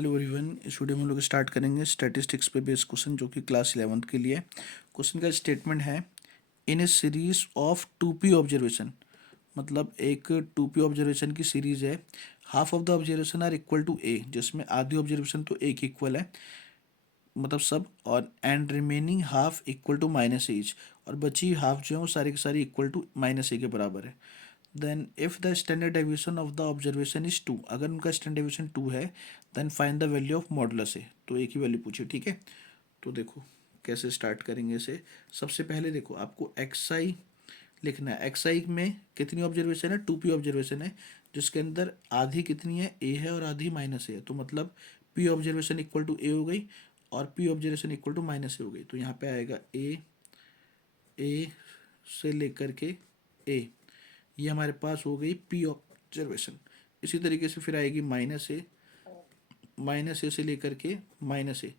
Hello everyone. इस video में हम लोग स्टार्ट करेंगे स्टैटिस्टिक्स पे बेस्ड क्वेश्चन जो कि क्लास 11th के लिए। क्वेश्चन का स्टेटमेंट है in a series of 2p observation, मतलब एक 2p ऑब्जर्वेशन की सीरीज है। Half of the observation are equal to A, जिसमें आधी ऑब्जर्वेशन तो ए की इक्वल है, मतलब सब, और and remaining half equal to minus H, और बची हाफ जो है वो सारी की सारी इक्वल टू माइनस ए के बराबर है। Then if the standard deviation of the observation is 2, अगर उनका स्टैंडर्ड डेविएशन 2 है, then find the value of modulus A. तो एक ही वैल्यू पूछे, ठीक है। तो देखो कैसे स्टार्ट करेंगे इसे। सबसे पहले देखो आपको एक्स आई लिखना है। एक्स आई में कितनी ऑब्जर्वेशन है? 2p ऑब्जर्वेशन है, जिसके अंदर आधी कितनी है? ए है और आधी माइनस ए है। तो मतलब p observation equal to A हो गई और p observation equal to minus A हो गई। तो यहाँ पे आएगा ए से लेकर के ए, ये हमारे पास हो गई पी ऑब्जर्वेशन। इसी तरीके से फिर आएगी माइनस ए से लेकर के माइनस ए,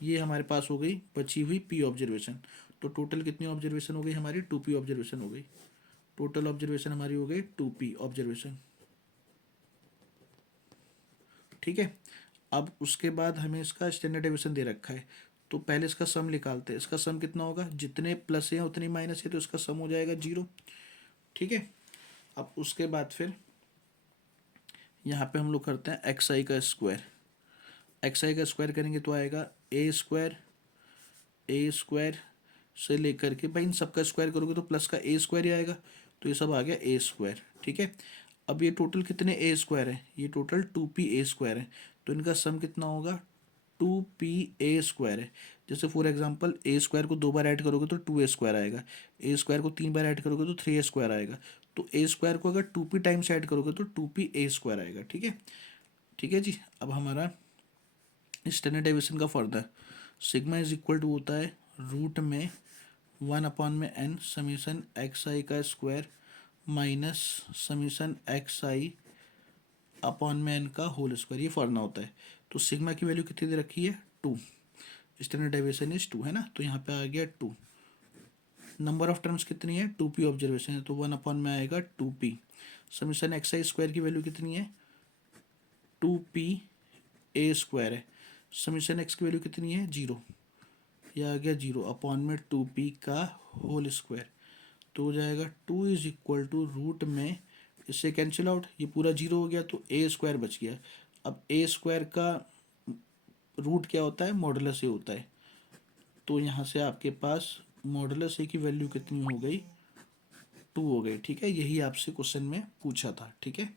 ये हमारे पास हो गई बची हुई पी ऑब्जर्वेशन। तो टोटल कितनी ऑब्जर्वेशन हो गई हमारी? 2p ऑब्जर्वेशन हो गई। टोटल ऑब्जर्वेशन हमारी हो गई 2p ऑब्जर्वेशन, ठीक है। अब उसके बाद हमें इसका स्टैंडर्ड डेविएशन दे रखा है, तो पहले इसका सम निकालते हैं। इसका सम कितना होगा? जितने प्लस है उतनी माइनस है, तो इसका सम हो जाएगा 0, ठीक है। अब उसके बाद फिर यहाँ पे हम लोग करते हैं एक्स आई का स्क्वायर। एक्स आई का स्क्वायर करेंगे तो आएगा ए स्क्वायर से लेकर के, भाई इन सबका स्क्वायर करोगे तो प्लस का ए स्क्वायर ही आएगा, तो ये सब आ गया ए स्क्वायर, ठीक है। अब ये टोटल कितने ए स्क्वायर है? ये टोटल 2p ए स्क्वायर है, तो इनका सम कितना होगा? 2p ए स्क्वायर है। जैसे फॉर एग्जांपल ए स्क्वायर को 2 बार ऐड करोगे तो 2a स्क्वायर आएगा, ए स्क्वायर को 3 बार ऐड करोगे तो 3a स्क्वायर आएगा। तो ए स्क्वायर को अगर 2p टाइम्स ऐड करोगे तो 2p ए स्क्वायर आएगा, ठीक है। ठीक है जी। अब हमारा स्टैंडर्ड डेविएशन का further sigma is equal to होता है रूट में 1/n समीशन एक्स आई का square minus summation X I upon में एन का होल स्क्वायर, ये फॉर्मूला होता है। तो सिग्मा की वैल्यू कितनी दे रखी है? 2। स्टैंडर्ड डेविएशन इज 2 है ना, तो यहाँ पे आ गया 2। नंबर ऑफ टर्म्स कितनी है? 2p ऑब्जर्वेशन है, तो 1/, में आएगा 2p। समीशन एक्स आई स्क्वायर की वैल्यू कितनी है? 2p ए स्क्वायर है। समीशन एक्स की वैल्यू कितनी है? 0, यह आ गया 0 अपॉन में 2p का होल स्क्वायर। तो हो जाएगा 2 इज इक्वल टू रूट में, इससे कैंसिल आउट, ये पूरा 0 हो गया तो ए स्क्वायर बच गया। अब ए स्क्वायर का रूट क्या होता है? मॉडुलस ए होता है। तो यहाँ से आपके पास मॉडुलस ए की वैल्यू कितनी हो गई? 2 हो गई, ठीक है। यही आपसे क्वेश्चन में पूछा था, ठीक है।